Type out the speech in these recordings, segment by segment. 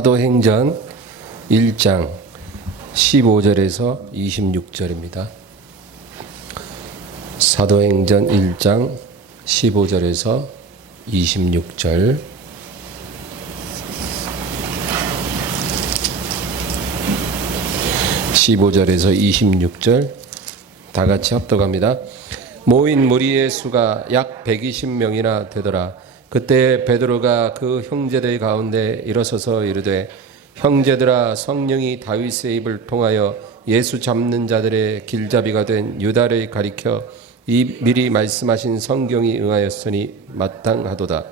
사도행전 1장 15절에서 26절입니다. 사도행전 1장 15절에서 26절. (15절에서 26절) 다 같이 합독합니다. 모인 무리의 수가 약 120명이나 되더라. 그때 베드로가 그 형제들 가운데 일어서서 이르되, 형제들아, 성령이 다윗의 입을 통하여 예수 잡는 자들의 길잡이가 된 유다를 가리켜 이 미리 말씀하신 성경이 응하였으니 마땅하도다.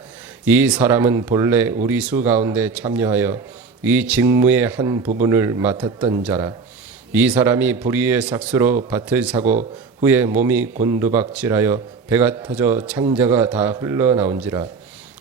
이 사람은 본래 우리 수 가운데 참여하여 이 직무의 한 부분을 맡았던 자라. 이 사람이 불의의 삭수로 밭을 사고 후에 몸이 곤두박질하여 배가 터져 창자가 다 흘러나온지라.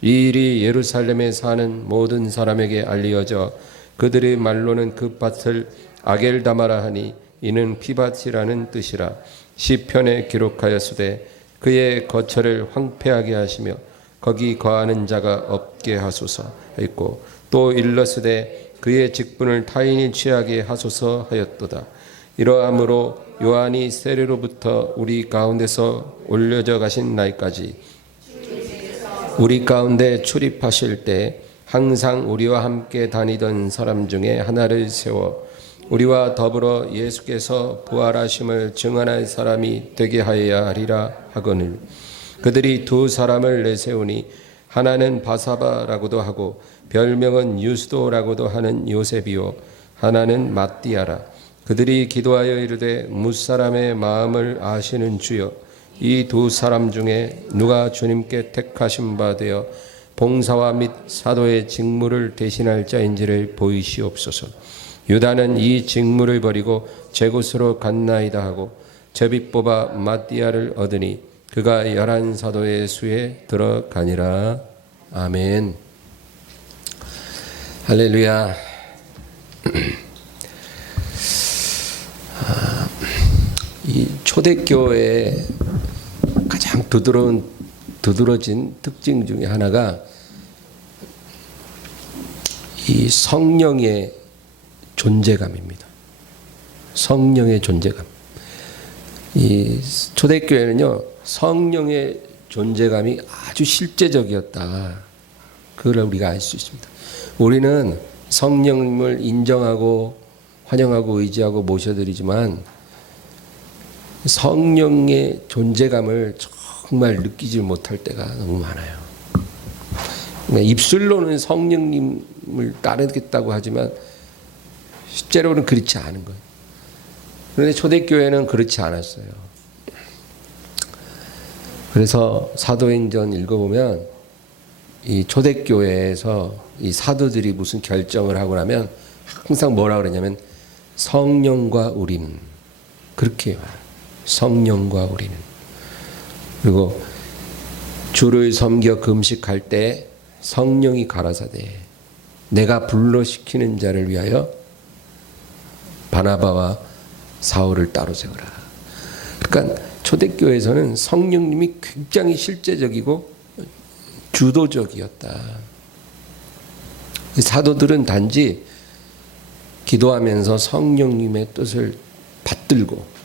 이 일이 예루살렘에 사는 모든 사람에게 알리어져 그들의 말로는 그 밭을 아겔다마라 하니 이는 피밭이라는 뜻이라. 시편에 기록하였으되 그의 거처를 황폐하게 하시며 거기 거하는 자가 없게 하소서 했고, 또 일렀으되 그의 직분을 타인이 취하게 하소서 하였도다. 이러함으로 요한이 세례로부터 우리 가운데서 올려져 가신 날까지 우리 가운데 출입하실 때 항상 우리와 함께 다니던 사람 중에 하나를 세워 우리와 더불어 예수께서 부활하심을 증언할 사람이 되게 하여야 하리라 하거늘. 그들이 두 사람을 내세우니 하나는 바사바라고도 하고 별명은 유스도라고도 하는 요셉이요, 하나는 마띠아라. 그들이 기도하여 이르되, 무사람의 마음을 아시는 주여, 이 두 사람 중에 누가 주님께 택하신 바 되어 봉사와 및 사도의 직무를 대신할 자인지를 보이시옵소서. 유다는 이 직무를 버리고 제 곳으로 갔나이다 하고 제비 뽑아 마띠아를 얻으니 그가 11 사도의 수에 들어가니라. 아멘. 할렐루야. 이 초대교회의 가장 두드러진 특징 중에 하나가 이 성령의 존재감입니다. 성령의 존재감. 이 초대교회는요, 성령의 존재감이 아주 실제적이었다. 그걸 우리가 알 수 있습니다. 우리는 성령님을 인정하고 환영하고 의지하고 모셔드리지만 성령의 존재감을 정말 느끼지 못할 때가 너무 많아요. 그러니까 입술로는 성령님을 따르겠다고 하지만 실제로는 그렇지 않은 거예요. 그런데 초대교회는 그렇지 않았어요. 그래서 사도행전 읽어보면 이 초대교회에서 이 사도들이 무슨 결정을 하고 나면 항상 뭐라 그러냐면 성령과 우리는, 그렇게 말해요. 성령과 우리는. 그리고 주를 섬겨 금식할 때 성령이 가라사대 내가 불러시키는 자를 위하여 바나바와 사울을 따로 세우라. 그러니까 초대교회에서는 성령님이 굉장히 실제적이고 주도적이었다. 사도들은 단지 기도하면서 성령님의 뜻을 받들고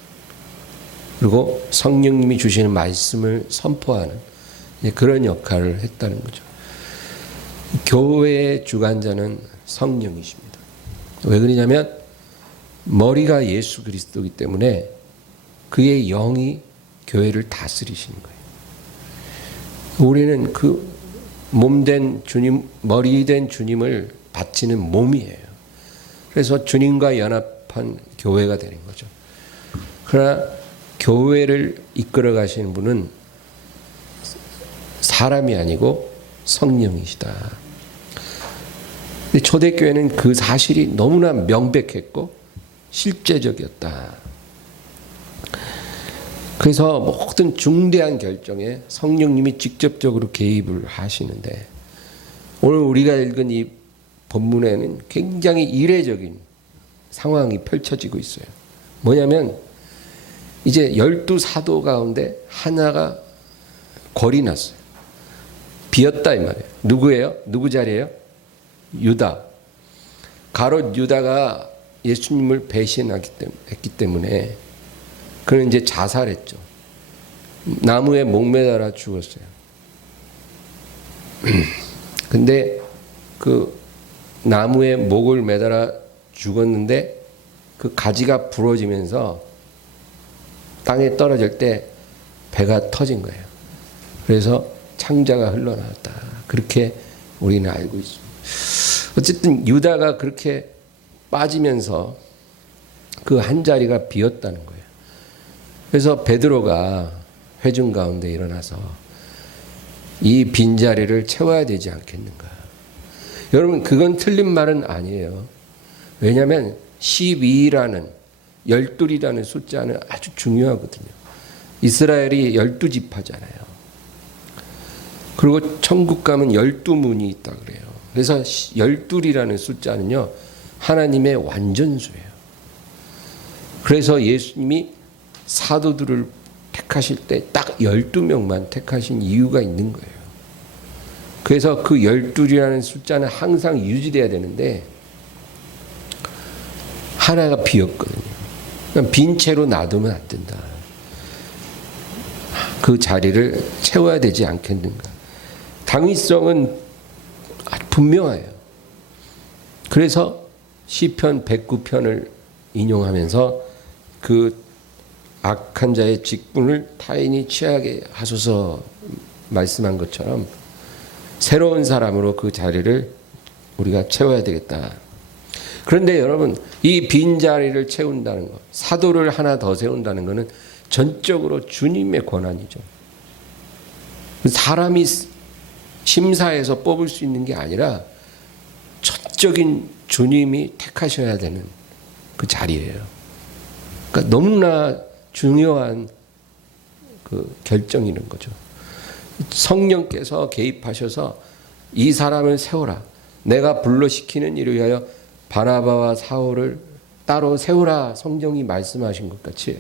그리고 성령님이 주시는 말씀을 선포하는 그런 역할을 했다는 거죠. 교회의 주관자는 성령이십니다. 왜 그러냐면 머리가 예수 그리스도이기 때문에 그의 영이 교회를 다스리시는 거예요. 우리는 그 몸된 주님, 머리 된 주님을 바치는 몸이에요. 그래서 주님과 연합한 교회가 되는 거죠. 그러나 교회를 이끌어 가시는 분은 사람이 아니고 성령이시다. 근데 초대교회는 그 사실이 너무나 명백했고 실제적이었다. 그래서 모든 중대한 결정에 성령님이 직접적으로 개입을 하시는데, 오늘 우리가 읽은 이 본문에는 굉장히 이례적인 상황이 펼쳐지고 있어요. 뭐냐면 이제 12 사도 가운데 하나가 골이 났어요. 비었다 이 말이에요. 누구예요? 누구 자리예요? 유다. 가롯 유다가 예수님을 배신했기 때문에 그는 이제 자살했죠. 나무에 목 매달아 죽었어요. 근데 그 나무에 목을 매달아 죽었는데 그 가지가 부러지면서 땅에 떨어질 때 배가 터진 거예요. 그래서 창자가 흘러나왔다. 그렇게 우리는 알고 있습니다. 어쨌든 유다가 그렇게 빠지면서 그 한 자리가 비었다는 거예요. 그래서 베드로가 회중 가운데 일어나서 이 빈자리를 채워야 되지 않겠는가. 여러분, 그건 틀린 말은 아니에요. 왜냐하면 12라는 12이라는 숫자는 아주 중요하거든요. 이스라엘이 12지파잖아요. 그리고 천국 가면 12문이 있다 그래요. 그래서 12이라는 숫자는요, 하나님의 완전수예요. 그래서 예수님이 사도들을 택하실 때 딱 12명만 택하신 이유가 있는 거예요. 그래서 그 12이라는 숫자는 항상 유지돼야 되는데 하나가 비었거든요. 빈 채로 놔두면 안 된다. 그 자리를 채워야 되지 않겠는가. 당위성은 분명해요. 그래서 시편 109편을 인용하면서 그 악한 자의 직분을 타인이 취하게 하소서 말씀한 것처럼 새로운 사람으로 그 자리를 우리가 채워야 되겠다. 그런데 여러분, 이 빈자리를 채운다는 것, 사도를 하나 더 세운다는 것은 전적으로 주님의 권한이죠. 사람이 심사해서 뽑을 수 있는 게 아니라 전적인 주님이 택하셔야 되는 그 자리예요. 그러니까 너무나 중요한 그 결정이는 거죠. 성령께서 개입하셔서 이 사람을 세워라. 내가 불러시키는 일을 위하여 바나바와 사울을 따로 세우라. 성경이 말씀하신 것 같이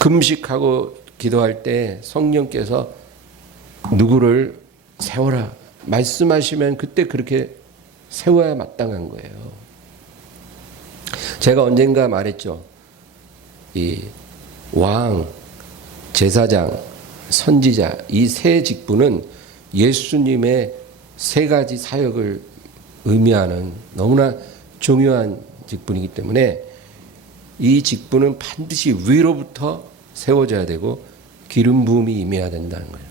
금식하고 기도할 때 성령께서 누구를 세워라 말씀하시면 그때 그렇게 세워야 마땅한 거예요. 제가 언젠가 말했죠. 이 왕, 제사장, 선지자 이 세 직분은 예수님의 세 가지 사역을 의미하는 너무나 중요한 직분이기 때문에 이 직분은 반드시 위로부터 세워져야 되고 기름 부음이 임해야 된다는 거예요.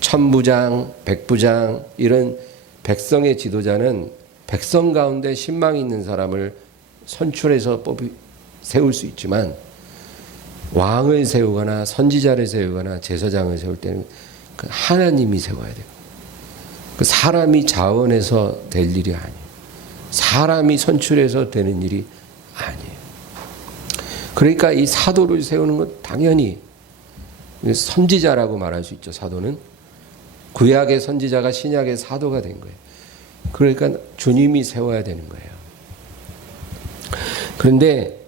천부장, 백부장 이런 백성의 지도자는 백성 가운데 신망이 있는 사람을 선출해서 세울 수 있지만 왕을 세우거나 선지자를 세우거나 제사장을 세울 때는 하나님이 세워야 돼요. 그 사람이 자원해서 될 일이 아니에요. 사람이 선출해서 되는 일이 아니에요. 그러니까 이 사도를 세우는 건 당연히 선지자라고 말할 수 있죠. 사도는 구약의 선지자가 신약의 사도가 된 거예요. 그러니까 주님이 세워야 되는 거예요. 그런데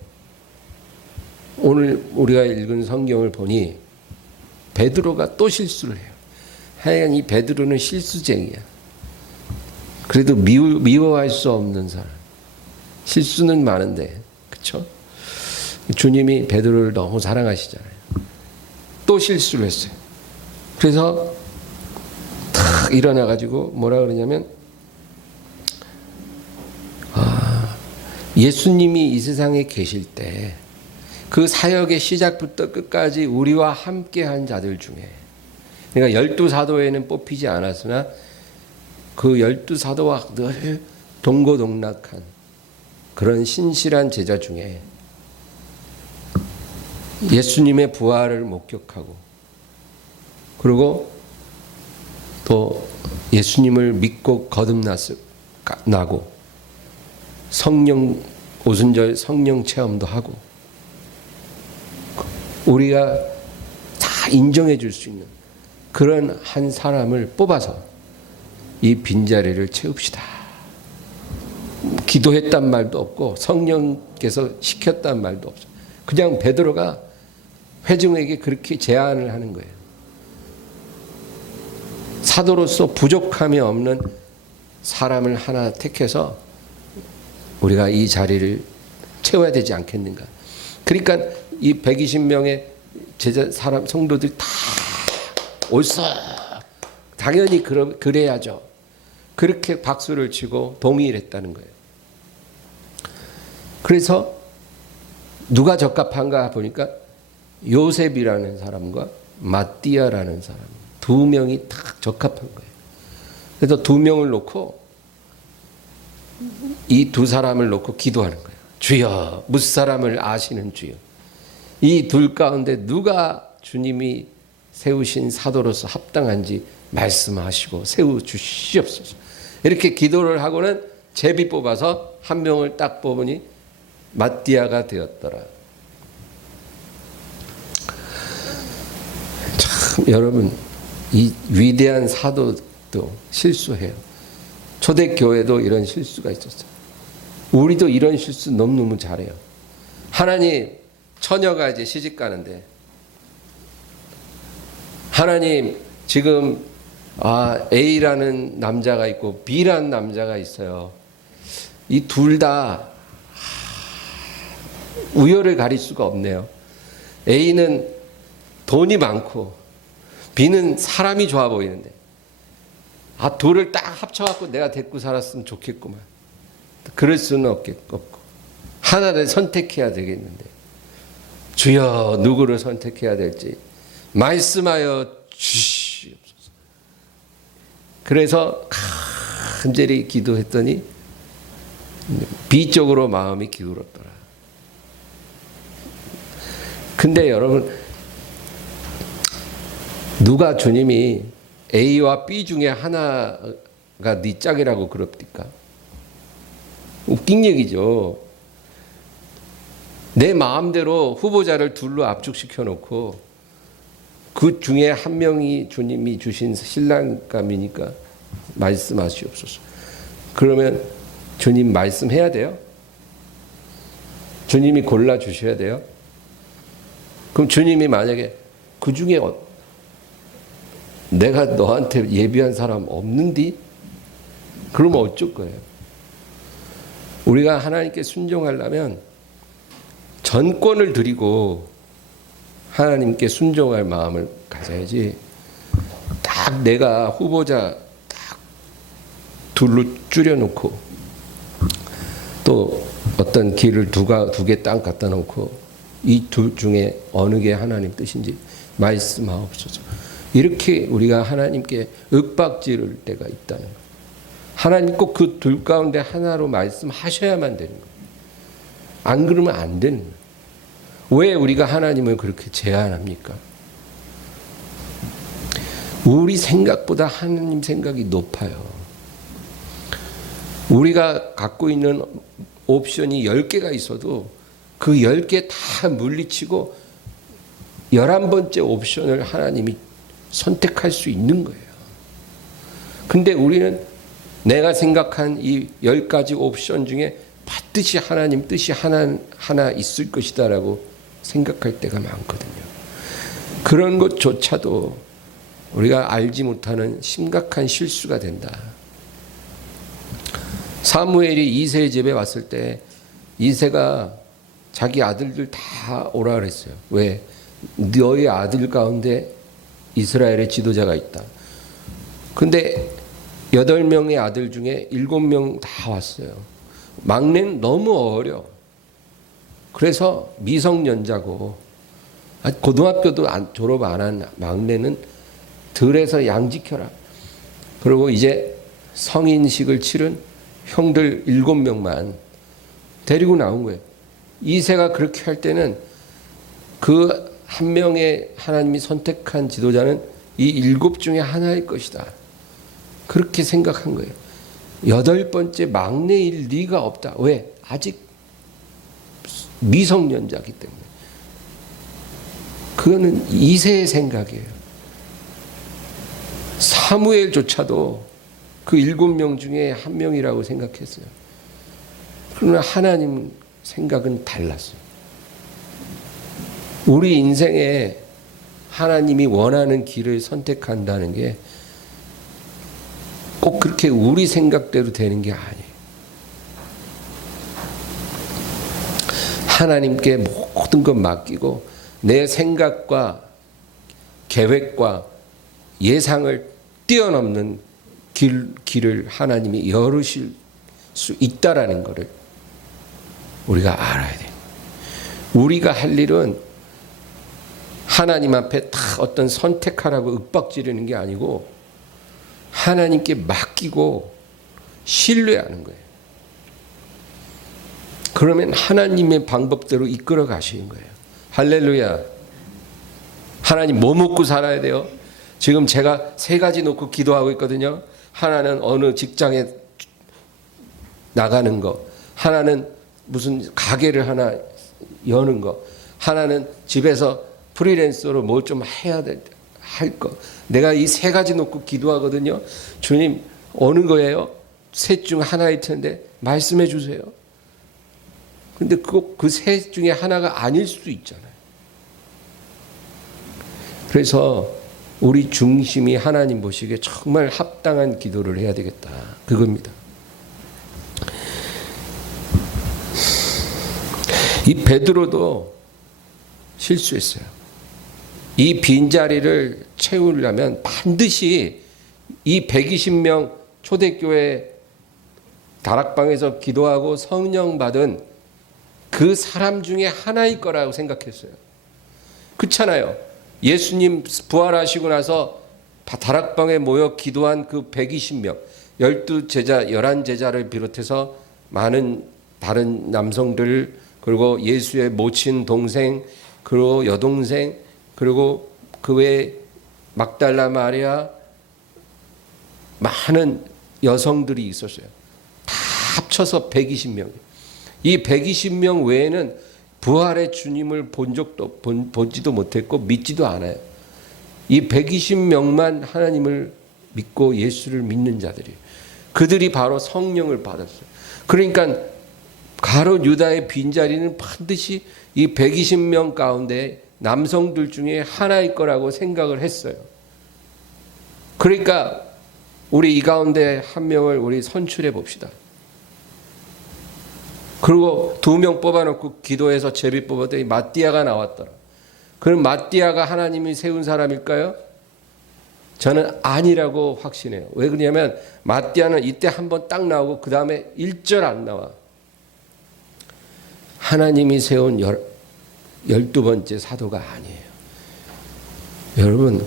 오늘 우리가 읽은 성경을 보니 베드로가 또 실수를 해요. 하여간 이 베드로는 실수쟁이야. 그래도 미워할 수 없는 사람. 실수는 많은데, 그렇죠? 주님이 베드로를 너무 사랑하시잖아요. 또 실수를 했어요. 그래서 탁 일어나가지고 뭐라 그러냐면 예수님이 이 세상에 계실 때 그 사역의 시작부터 끝까지 우리와 함께한 자들 중에 그러니까 12사도에는 뽑히지 않았으나 그 12사도와 늘 동고동락한 그런 신실한 제자 중에 예수님의 부활을 목격하고 그리고 또 예수님을 믿고 거듭나고 성령 오순절 성령 체험도 하고 우리가 다 인정해 줄 수 있는 그런 한 사람을 뽑아서 이 빈자리를 채웁시다. 기도했단 말도 없고 성령께서 시켰단 말도 없어. 그냥 베드로가 회중에게 그렇게 제안을 하는 거예요. 사도로서 부족함이 없는 사람을 하나 택해서 우리가 이 자리를 채워야 되지 않겠는가. 그러니까 이 120명의 제자 사람 성도들이 다 옳소. 당연히 그래야죠. 그렇게 박수를 치고 동의를 했다는 거예요. 그래서 누가 적합한가 보니까 요셉이라는 사람과 마띠아라는 사람 두 명이 딱 적합한 거예요. 그래서 두 명을 놓고 이 두 사람을 놓고 기도하는 거예요. 주여, 무사람을 아시는 주여, 이 둘 가운데 누가 주님이 세우신 사도로서 합당한지 말씀하시고 세워주시옵소서. 이렇게 기도를 하고는 제비 뽑아서 한 명을 딱 뽑으니 마띠아가 되었더라. 참 여러분, 이 위대한 사도도 실수해요. 초대교회도 이런 실수가 있었어요. 우리도 이런 실수 너무너무 잘해요. 하나님, 처녀가 이제 시집 가는데 하나님 지금 A라는 남자가 있고 B라는 남자가 있어요. 이 둘 다 우열을 가릴 수가 없네요. A는 돈이 많고 B는 사람이 좋아 보이는데 둘을 딱 합쳐갖고 내가 데리고 살았으면 좋겠구만. 그럴 수는 없고 하나를 선택해야 되겠는데 주여, 누구를 선택해야 될지 말씀하여 주시옵소서. 그래서 간절히 기도했더니 B 쪽으로 마음이 기울었더라. 근데 여러분, 누가 주님이 A와 B 중에 하나가 네 짝이라고 그럽니까? 웃긴 얘기죠. 내 마음대로 후보자를 둘로 압축시켜 놓고 그 중에 한 명이 주님이 주신 신랑감이니까 말씀하시옵소서. 그러면 주님 말씀해야 돼요? 주님이 골라주셔야 돼요? 그럼 주님이 만약에 그 중에 내가 너한테 예비한 사람 없는디? 그러면 어쩔 거예요? 우리가 하나님께 순종하려면 전권을 드리고 하나님께 순종할 마음을 가져야지, 딱 내가 후보자 딱 둘로 줄여놓고 또 어떤 길을 두 개 땅 갖다 놓고 이 둘 중에 어느 게 하나님 뜻인지 말씀하옵소서. 이렇게 우리가 하나님께 윽박지를 때가 있다는 거예요. 하나님 꼭 그 둘 가운데 하나로 말씀하셔야만 되는 거예요. 안 그러면 안 되는 거예요. 왜 우리가 하나님을 그렇게 제한합니까? 우리 생각보다 하나님 생각이 높아요. 우리가 갖고 있는 옵션이 10개가 있어도 그 10개 다 물리치고 11번째 옵션을 하나님이 선택할 수 있는 거예요. 근데 우리는 내가 생각한 이 10가지 옵션 중에 반드시 하나님 뜻이 하나 있을 것이다 라고 생각할 때가 많거든요. 그런 것조차도 우리가 알지 못하는 심각한 실수가 된다. 사무엘이 이새의 집에 왔을 때 이새가 자기 아들들 다 오라 그랬어요. 왜? 너희 아들 가운데 이스라엘의 지도자가 있다. 근데 8명의 아들 중에 7명 다 왔어요. 막내는 너무 어려. 그래서 미성년자고 고등학교도 졸업 안 한 막내는 들에서 양지켜라. 그리고 이제 성인식을 치른 형들 7명만 데리고 나온 거예요. 이새가 그렇게 할 때는 그 한 명의 하나님이 선택한 지도자는 이 7 중에 하나일 것이다. 그렇게 생각한 거예요. 8번째 막내일 리가 없다. 왜? 아직 미성년자이기 때문에. 그거는 이새의 생각이에요. 사무엘조차도 그 7명 중에 한 명이라고 생각했어요. 그러나 하나님 생각은 달랐어요. 우리 인생에 하나님이 원하는 길을 선택한다는 게 꼭 그렇게 우리 생각대로 되는 게 아니에요. 하나님께 모든 것 맡기고 내 생각과 계획과 예상을 뛰어넘는 길을 하나님이 열으실 수 있다라는 것을 우리가 알아야 돼요. 우리가 할 일은 하나님 앞에 다 어떤 선택하라고 윽박지르는 게 아니고 하나님께 맡기고 신뢰하는 거예요. 그러면 하나님의 방법대로 이끌어 가시는 거예요. 할렐루야. 하나님 뭐 먹고 살아야 돼요? 지금 제가 3가지 놓고 기도하고 있거든요. 하나는 어느 직장에 나가는 거, 하나는 무슨 가게를 하나 여는 거, 하나는 집에서 프리랜서로 뭘 좀 해야 할 거. 내가 이 3가지 놓고 기도하거든요. 주님 어느 거예요? 셋 중 하나일 텐데 말씀해 주세요. 근데 그 셋 중에 하나가 아닐 수도 있잖아요. 그래서 우리 중심이 하나님 보시기에 정말 합당한 기도를 해야 되겠다. 그겁니다. 이 베드로도 실수했어요. 이 빈자리를 채우려면 반드시 이 120명 초대교회 다락방에서 기도하고 성령 받은 그 사람 중에 하나일 거라고 생각했어요. 그렇잖아요. 예수님 부활하시고 나서 다락방에 모여 기도한 그 120명, 12제자, 11제자를 비롯해서 많은 다른 남성들, 그리고 예수의 모친 동생, 그리고 여동생, 그리고 그 외에 막달라 마리아, 많은 여성들이 있었어요. 다 합쳐서 120명. 이 120명 외에는 부활의 주님을 보지도 못했고 믿지도 않아요. 이 120명만 하나님을 믿고 예수를 믿는 자들이에요. 그들이 바로 성령을 받았어요. 그러니까 가롯 유다의 빈자리는 반드시 이 120명 가운데 남성들 중에 하나일 거라고 생각을 했어요. 그러니까 우리 이 가운데 한 명을 우리 선출해 봅시다. 그리고 2명 뽑아놓고 기도해서 제비 뽑았더니 마띠아가 나왔더라. 그럼 마띠아가 하나님이 세운 사람일까요? 저는 아니라고 확신해요. 왜 그러냐면 마띠아는 이때 한번 딱 나오고 그 다음에 1절 안 나와. 하나님이 세운 12번째 사도가 아니에요. 여러분,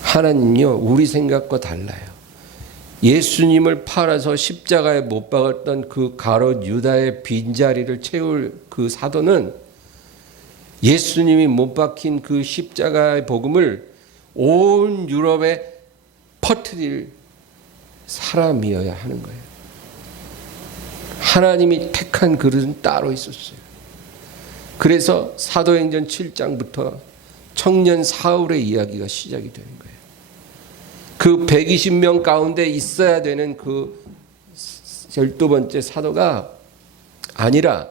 하나님요 우리 생각과 달라요. 예수님을 팔아서 십자가에 못 박았던 그 가롯 유다의 빈자리를 채울 그 사도는 예수님이 못 박힌 그 십자가의 복음을 온 유럽에 퍼뜨릴 사람이어야 하는 거예요. 하나님이 택한 그릇은 따로 있었어요. 그래서 사도행전 7장부터 청년 사울의 이야기가 시작이 되는 거예요. 그 120명 가운데 있어야 되는 그 12번째 사도가 아니라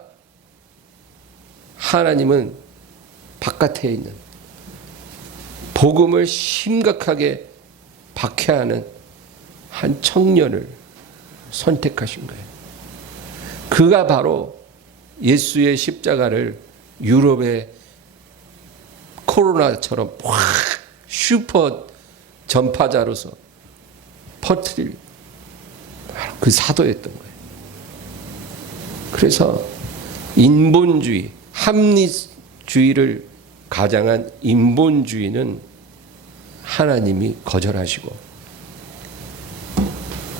하나님은 바깥에 있는 복음을 심각하게 박해하는 한 청년을 선택하신 거예요. 그가 바로 예수의 십자가를 유럽의 코로나처럼 확 슈퍼 전파자로서 퍼뜨릴 그 사도였던 거예요. 그래서 인본주의, 합리주의를 가장한 인본주의는 하나님이 거절하시고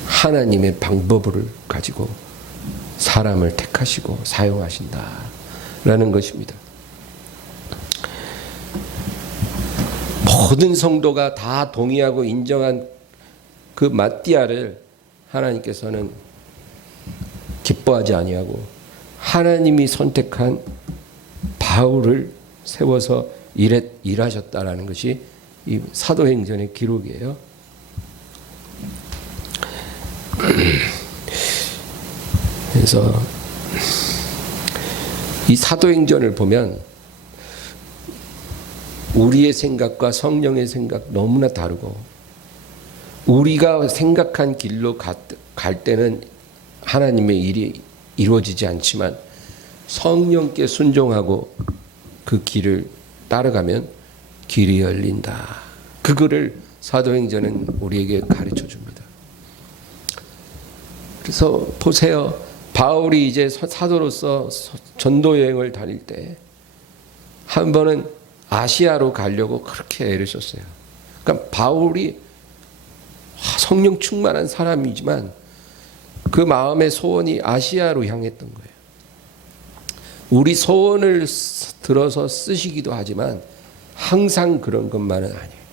하나님의 방법을 가지고 사람을 택하시고 사용하신다라는 것입니다. 모든 성도가 다 동의하고 인정한 그 마띠아를 하나님께서는 기뻐하지 아니하고 하나님이 선택한 바울을 세워서 일하셨다라는 것이 이 사도행전의 기록이에요. 그래서 이 사도행전을 보면 우리의 생각과 성령의 생각 너무나 다르고 우리가 생각한 길로 갈 때는 하나님의 일이 이루어지지 않지만 성령께 순종하고 그 길을 따라가면 길이 열린다. 그거를 사도행전은 우리에게 가르쳐 줍니다. 그래서 보세요. 바울이 이제 사도로서 전도 여행을 다닐 때 한 번은 아시아로 가려고 그렇게 애를 썼어요. 그러니까 바울이 성령 충만한 사람이지만 그 마음의 소원이 아시아로 향했던 거예요. 우리 소원을 들어서 쓰시기도 하지만 항상 그런 것만은 아니에요.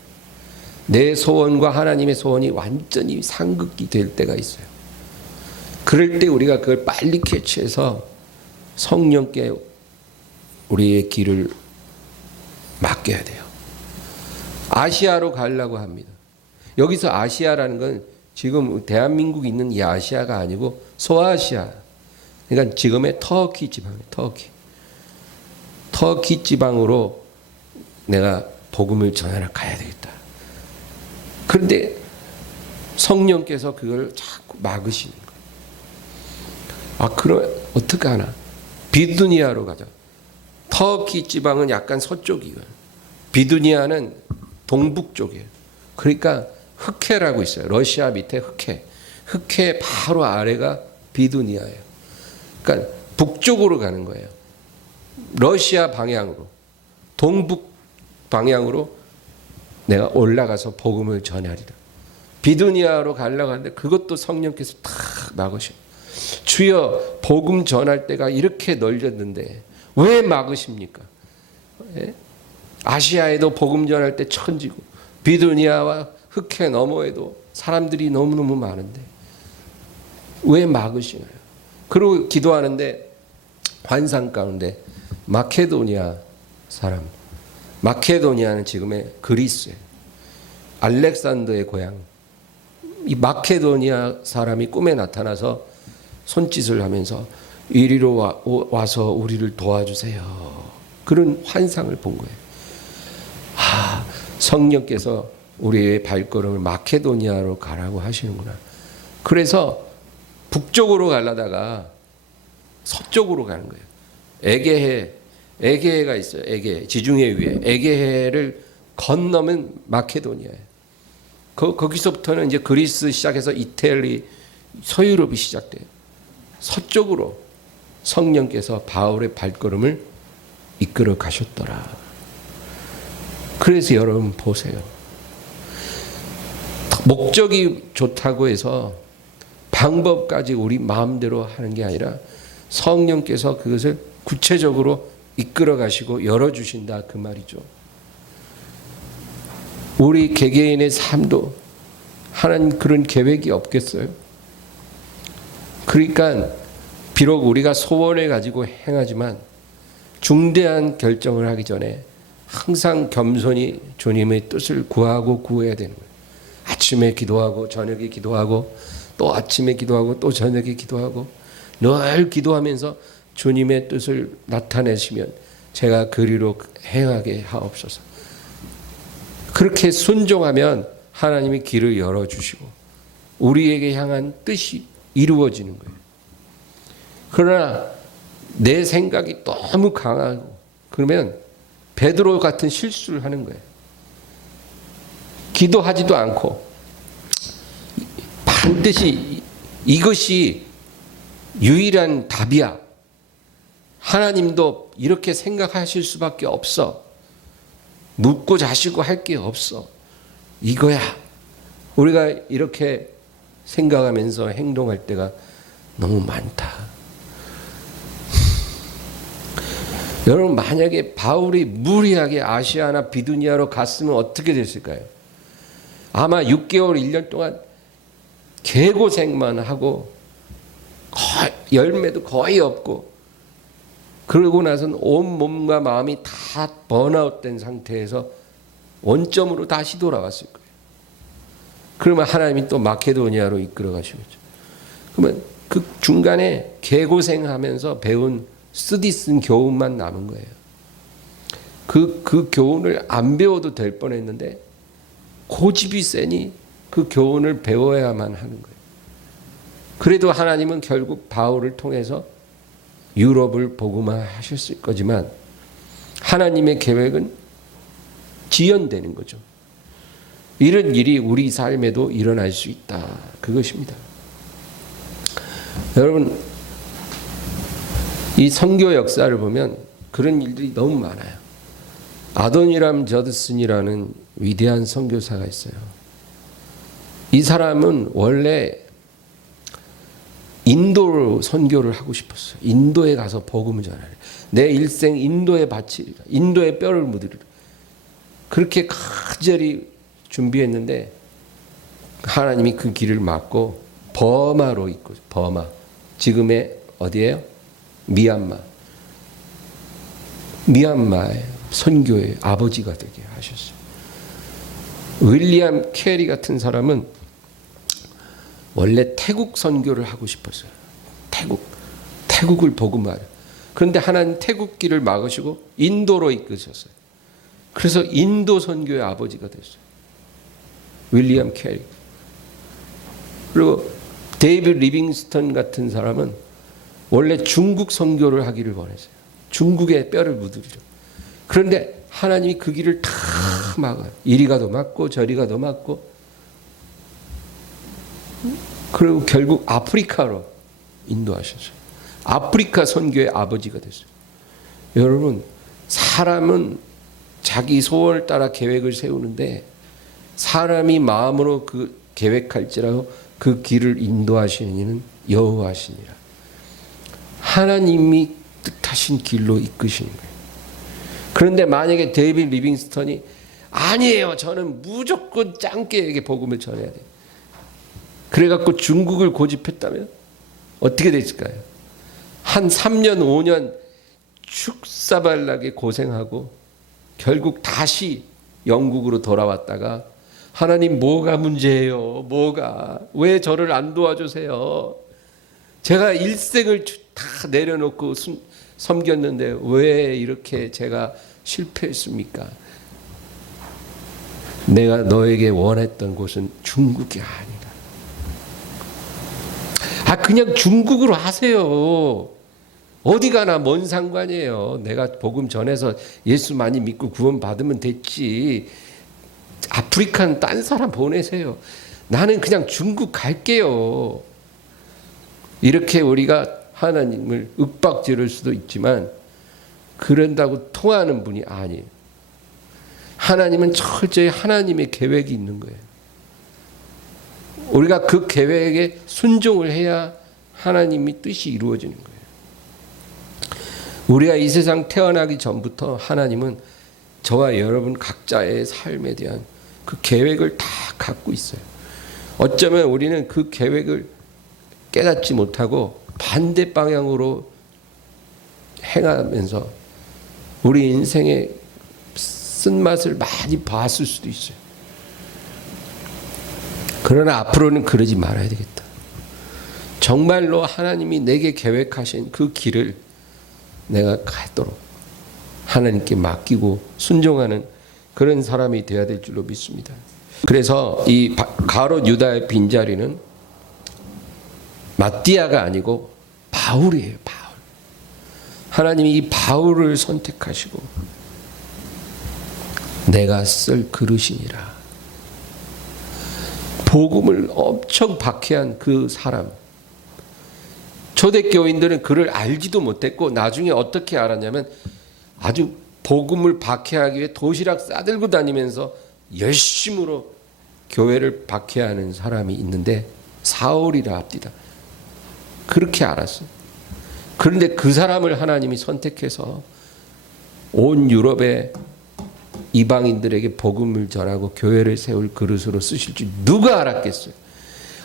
내 소원과 하나님의 소원이 완전히 상극이 될 때가 있어요. 그럴 때 우리가 그걸 빨리 캐치해서 성령께 우리의 길을 맡겨야 돼요. 아시아로 가려고 합니다. 여기서 아시아라는 건 지금 대한민국이 있는 이 아시아가 아니고 소아시아. 그러니까 지금의 터키 지방이에요. 터키 지방으로 내가 복음을 전하러 가야 되겠다. 그런데 성령께서 그걸 자꾸 막으시는 거예요. 그럼 어떻게 하나? 비두니아로 가자. 터키 지방은 약간 서쪽이에요. 비두니아는 동북 쪽이에요. 그러니까 흑해라고 있어요. 러시아 밑에 흑해. 흑해 바로 아래가 비두니아예요. 그러니까 북쪽으로 가는 거예요. 러시아 방향으로, 동북 방향으로 내가 올라가서 복음을 전하리라. 비두니아로 가려고 하는데 그것도 성령께서 다 막으셔. 주여, 복음 전할 때가 이렇게 널렸는데 왜 막으십니까? 예? 아시아에도 복음 전할 때 천지고 비두니아와 흑해 너머에도 사람들이 너무너무 많은데 왜 막으시나요? 그리고 기도하는데 환상 가운데 마케도니아 사람, 마케도니아는 지금의 그리스예요. 알렉산더의 고향. 이 마케도니아 사람이 꿈에 나타나서 손짓을 하면서 이리로 와서 우리를 도와주세요. 그런 환상을 본 거예요. 성령께서 우리의 발걸음을 마케도니아로 가라고 하시는구나. 그래서 북쪽으로 가려다가 서쪽으로 가는 거예요. 에게해가 있어요. 에게해, 지중해 위에 에게해를 건너면 마케도니아예요. 거기서부터는 이제 그리스 시작해서 이태리, 서유럽이 시작돼요. 서쪽으로 성령께서 바울의 발걸음을 이끌어 가셨더라. 그래서 여러분 보세요. 목적이 좋다고 해서 방법까지 우리 마음대로 하는 게 아니라 성령께서 그것을 구체적으로 이끌어 가시고 열어주신다, 그 말이죠. 우리 개개인의 삶도 하나님 그런 계획이 없겠어요? 그러니까 비록 우리가 소원을 가지고 행하지만 중대한 결정을 하기 전에 항상 겸손히 주님의 뜻을 구하고 구해야 되는 거예요. 아침에 기도하고 저녁에 기도하고 또 아침에 기도하고 또 저녁에 기도하고 늘 기도하면서 주님의 뜻을 나타내시면 제가 그리로 행하게 하옵소서. 그렇게 순종하면 하나님이 길을 열어주시고 우리에게 향한 뜻이 이루어지는 거예요. 그러나 내 생각이 너무 강하고 그러면 베드로 같은 실수를 하는 거예요. 기도하지도 않고 반드시 이것이 유일한 답이야. 하나님도 이렇게 생각하실 수밖에 없어. 묻고 자시고 할 게 없어. 이거야. 우리가 이렇게 생각하면서 행동할 때가 너무 많다. 여러분, 만약에 바울이 무리하게 아시아나 비두니아로 갔으면 어떻게 됐을까요? 아마 6개월, 1년 동안 개고생만 하고 열매도 거의 없고 그러고 나서는 온 몸과 마음이 다 번아웃된 상태에서 원점으로 다시 돌아왔을 거예요. 그러면 하나님이 또 마케도니아로 이끌어 가시겠죠. 그러면 그 중간에 개고생하면서 배운 쓰디 쓴 교훈만 남은 거예요. 그 교훈을 안 배워도 될 뻔했는데 고집이 세니 그 교훈을 배워야만 하는 거예요. 그래도 하나님은 결국 바울을 통해서 유럽을 복음화하셨을 거지만 하나님의 계획은 지연되는 거죠. 이런 일이 우리 삶에도 일어날 수 있다. 그것입니다. 여러분, 이 선교 역사를 보면 그런 일들이 너무 많아요. 아도니람 저드슨이라는 위대한 선교사가 있어요. 이 사람은 원래 인도로 선교를 하고 싶었어요. 인도에 가서 복음을 전하려. 내 일생 인도에 바치리라. 인도에 뼈를 묻으리라. 그렇게 간절히 준비했는데 하나님이 그 길을 막고 버마로 이끌어. 버마. 지금의 어디예요? 미얀마의 선교의 아버지가 되게 하셨어요. 윌리엄 캐리 같은 사람은 원래 태국 선교를 하고 싶었어요. 태국을 복음하려. 그런데 하나님 태국 길을 막으시고 인도로 이끄셨어요. 그래서 인도 선교의 아버지가 됐어요. 윌리엄 캐리. 그리고 데이비드 리빙스턴 같은 사람은 원래 중국 선교를 하기를 원했어요. 중국의 뼈를 묻으리려. 그런데 하나님이 그 길을 다 막아요. 이리 가도 막고 저리 가도 막고, 그리고 결국 아프리카로 인도하셨어요. 아프리카 선교의 아버지가 됐어요. 여러분, 사람은 자기 소원을 따라 계획을 세우는데 사람이 마음으로 그 계획할지라도 그 길을 인도하시는 이는 여호와시니라. 하나님이 뜻하신 길로 이끄시는 거예요. 그런데 만약에 데이비드 리빙스턴이 아니에요, 저는 무조건 짱깨에게 복음을 전해야 돼요, 그래갖고 중국을 고집했다면 어떻게 됐을까요? 한 3년 5년 축사발나게 고생하고 결국 다시 영국으로 돌아왔다가 하나님, 뭐가 문제예요? 왜 저를 안 도와주세요? 제가 일생을 다 내려놓고 섬겼는데 왜 이렇게 제가 실패했습니까? 내가 너에게 원했던 곳은 중국이 아니다. 그냥 중국으로 하세요. 어디 가나 뭔 상관이에요. 내가 복음 전해서 예수 많이 믿고 구원 받으면 됐지. 아프리카는 딴 사람 보내세요. 나는 그냥 중국 갈게요. 이렇게 우리가 하나님을 윽박지를 수도 있지만 그런다고 통하는 분이 아니에요. 하나님은 철저히 하나님의 계획이 있는 거예요. 우리가 그 계획에 순종을 해야 하나님의 뜻이 이루어지는 거예요. 우리가 이 세상 태어나기 전부터 하나님은 저와 여러분 각자의 삶에 대한 그 계획을 다 갖고 있어요. 어쩌면 우리는 그 계획을 깨닫지 못하고 반대 방향으로 행하면서 우리 인생의 쓴맛을 많이 봤을 수도 있어요. 그러나 앞으로는 그러지 말아야 되겠다. 정말로 하나님이 내게 계획하신 그 길을 내가 가도록 하나님께 맡기고 순종하는 그런 사람이 되어야 될 줄로 믿습니다. 그래서 이 가롯 유다의 빈자리는 마띠아가 아니고 바울이에요. 바울. 하나님이 이 바울을 선택하시고 내가 쓸 그릇이니라. 복음을 엄청 박해한 그 사람. 초대교인들은 그를 알지도 못했고 나중에 어떻게 알았냐면 아주 복음을 박해하기 위해 도시락 싸들고 다니면서 열심으로 교회를 박해하는 사람이 있는데 사울이라 합디다. 그렇게 알았어요. 그런데 그 사람을 하나님이 선택해서 온 유럽의 이방인들에게 복음을 전하고 교회를 세울 그릇으로 쓰실 줄 누가 알았겠어요?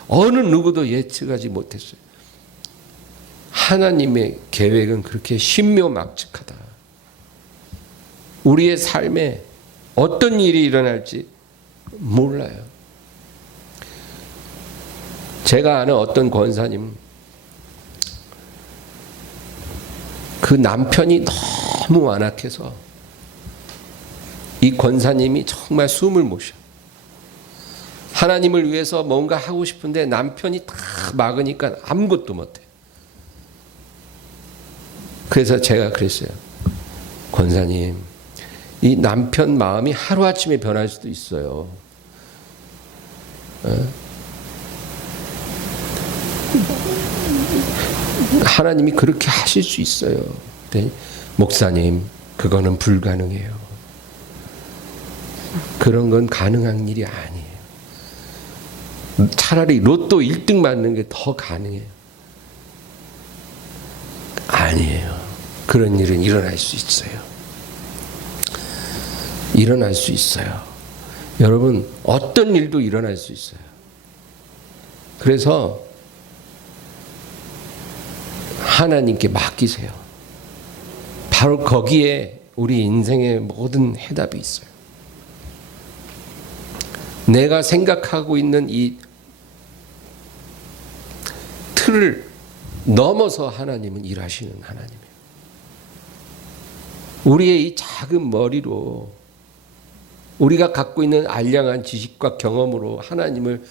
어느 누구도 예측하지 못했어요. 하나님의 계획은 그렇게 신묘막측하다. 우리의 삶에 어떤 일이 일어날지 몰라요. 제가 아는 어떤 권사님, 그 남편이 너무 완악해서 이 권사님이 정말 숨을 못 쉬어요. 하나님을 위해서 뭔가 하고 싶은데 남편이 다 막으니까 아무것도 못해. 그래서 제가 그랬어요. 권사님, 이 남편 마음이 하루아침에 변할 수도 있어요. 하나님이 그렇게 하실 수 있어요. 네? 목사님, 그거는 불가능해요. 그런 건 가능한 일이 아니에요. 차라리 로또 1등 맞는 게 더 가능해요. 아니에요. 그런 일은 일어날 수 있어요. 일어날 수 있어요. 여러분, 어떤 일도 일어날 수 있어요. 그래서 하나님께 맡기세요. 바로 거기에 우리 인생의 모든 해답이 있어요. 내가 생각하고 있는 이 틀을 넘어서 하나님은 일하시는 하나님이에요. 우리의 이 작은 머리로, 우리가 갖고 있는 알량한 지식과 경험으로 하나님을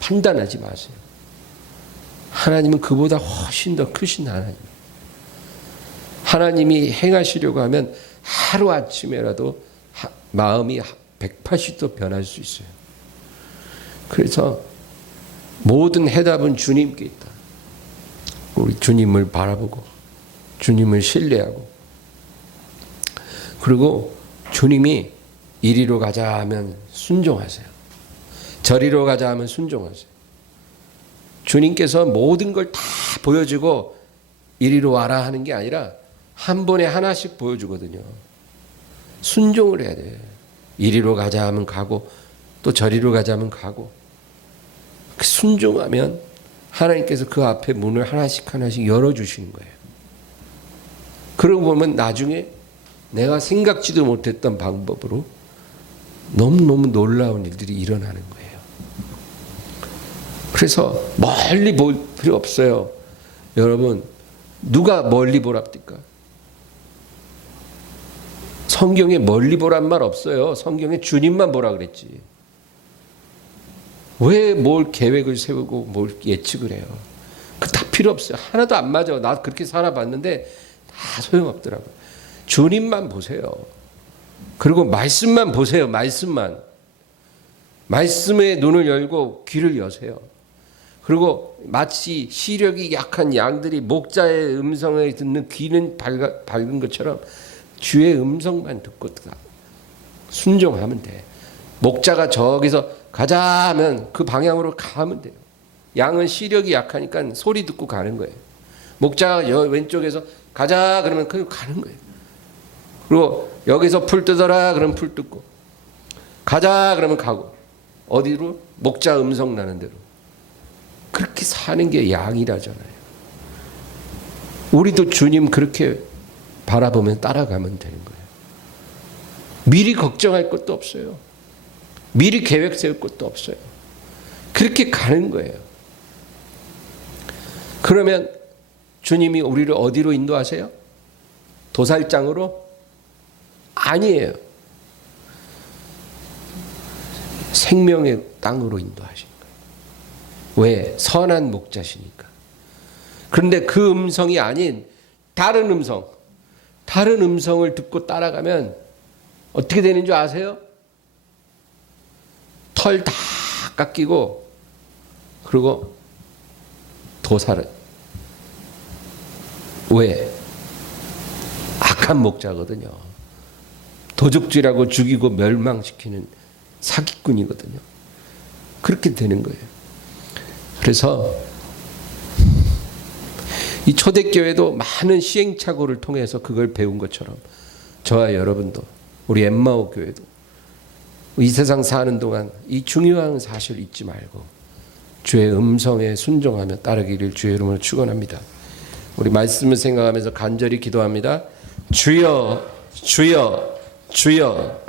판단하지 마세요. 하나님은 그보다 훨씬 더 크신 하나님. 하나님이 행하시려고 하면 하루아침에라도 마음이 180도 변할 수 있어요. 그래서 모든 해답은 주님께 있다. 우리 주님을 바라보고 주님을 신뢰하고, 그리고 주님이 이리로 가자 하면 순종하세요. 저리로 가자 하면 순종하세요. 주님께서 모든 걸 다 보여주고 이리로 와라 하는 게 아니라 한 번에 하나씩 보여주거든요. 순종을 해야 돼요. 이리로 가자 하면 가고 또 저리로 가자 하면 가고, 순종하면 하나님께서 그 앞에 문을 하나씩 하나씩 열어주시는 거예요. 그러고 보면 나중에 내가 생각지도 못했던 방법으로 너무너무 놀라운 일들이 일어나는 거예요. 그래서 멀리 볼 필요 없어요. 여러분, 누가 멀리 보랍니까? 성경에 멀리 보란 말 없어요. 성경에 주님만 보라 그랬지. 왜 뭘 계획을 세우고 뭘 예측을 해요? 그 다 필요 없어요. 하나도 안 맞아. 나 그렇게 살아봤는데 다 소용없더라고요. 주님만 보세요. 그리고 말씀만 보세요. 말씀만. 말씀의 눈을 열고 귀를 여세요. 그리고 마치 시력이 약한 양들이 목자의 음성을 듣는 귀는 밝은 것처럼 주의 음성만 듣고 순종하면 돼. 목자가 저기서 가자 하면 그 방향으로 가면 돼요. 양은 시력이 약하니까 소리 듣고 가는 거예요. 목자가 왼쪽에서 가자 그러면 그냥 가는 거예요. 그리고 여기서 풀 뜯어라 그러면 풀 뜯고, 가자 그러면 가고, 어디로? 목자 음성 나는 대로. 그렇게 사는 게 양이라잖아요. 우리도 주님 그렇게 바라보면 따라가면 되는 거예요. 미리 걱정할 것도 없어요. 미리 계획 세울 것도 없어요. 그렇게 가는 거예요. 그러면 주님이 우리를 어디로 인도하세요? 도살장으로? 아니에요. 생명의 땅으로 인도하신 거예요. 왜? 선한 목자시니까. 그런데 그 음성이 아닌 다른 음성을 듣고 따라가면 어떻게 되는 줄 아세요? 털 다 깎이고, 그리고 도살을. 왜? 악한 목자거든요. 도적질하고 죽이고 멸망시키는 사기꾼이거든요. 그렇게 되는 거예요. 그래서 이 초대교회도 많은 시행착오를 통해서 그걸 배운 것처럼 저와 여러분도, 우리 엠마오 교회도 이 세상 사는 동안 이 중요한 사실을 잊지 말고 주의 음성에 순종하며 따르기를 주의 이름으로 축원합니다. 우리 말씀을 생각하면서 간절히 기도합니다. 주여, 주여, 주여.